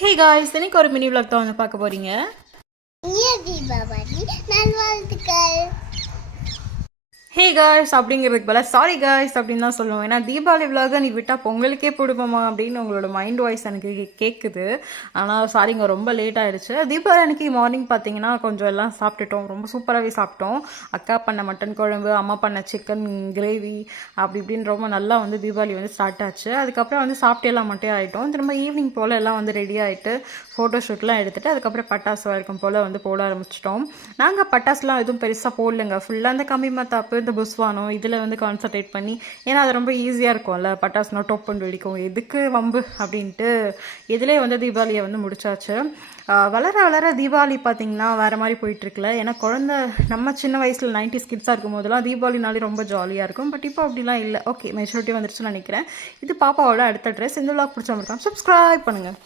Hey guys, இன்னைக்கு ஒரு mini vlog தான் வந்து பார்க்க போறீங்க. தீபாவளி நல்வாழ்த்துக்கள். ஹே காய்ஸ் அப்படிங்கிறதுக்கு பதிலாக சாரி காய்ஸ் அப்படின்னு தான் சொல்லுவோம். ஏன்னா தீபாவளி விலாக நீ விட்டால் பொங்கலுக்கே போடுவோமா அப்படின்னு உங்களோட மைண்ட் வாய்ஸ் எனக்கு கேட்குது. ஆனால் சாரிங்க, ரொம்ப லேட் ஆகிடுச்சு. தீபாவளி அன்றைக்கி மார்னிங் பார்த்தீங்கன்னா கொஞ்சம் எல்லாம் சாப்பிட்டுட்டோம், ரொம்ப சூப்பராகவே சாப்பிட்டோம். அக்கா பண்ண மட்டன் குழம்பு, அம்மா பண்ண சிக்கன் கிரேவி, அப்படி இப்படின்னு ரொம்ப நல்லா வந்து தீபாவளி வந்து ஸ்டார்ட் ஆச்சு. அதுக்கப்புறம் வந்து சாப்பிட்டு எல்லாம் மட்டும் ஆகிட்டோம். திரும்ப ஈவினிங் போல் எல்லாம் வந்து ரெடி ஆகிட்டு ஃபோட்டோ ஷூட்லாம் எடுத்துகிட்டு அதுக்கப்புறம் பட்டாசு வழக்கம் போல் வந்து போட ஆரம்பிச்சிட்டோம். நாங்கள் பட்டாசுலாம் எதுவும் பெருசாக போடலைங்க. ஃபுல்லாக அந்த கம்பி மத்தாப்பு, இந்த புஸ்வானம் இதில் வந்து கான்சன்ட்ரேட் பண்ணி, ஏன்னா அது ரொம்ப ஈஸியாக இருக்கும்ல, பட்டாசுனா டொப்புன்னு வெடிக்கும், எதுக்கு வம்பு அப்படின்ட்டு இதிலே வந்து தீபாவளியை வந்து முடிச்சாச்சு. வளர வளர தீபாவளி பார்த்திங்கன்னா வேறு மாதிரி போயிட்டுருக்குல. ஏன்னா நம்ம சின்ன வயசில் 90s கிட்ஸாக இருக்கும் போதெல்லாம் தீபாவளினாலே ரொம்ப ஜாலியாக இருக்கும். பட் இப்போ அப்படிலாம் இல்லை. ஓகே, மெச்சூரிட்டி வந்துருச்சுன்னு நினைக்கிறேன். இது பாப்பாவோட அடுத்த ட்ரெஸ். இந்த விலாக் பிடிச்சவங்க சப்ஸ்கிரைப் பண்ணுங்கள்.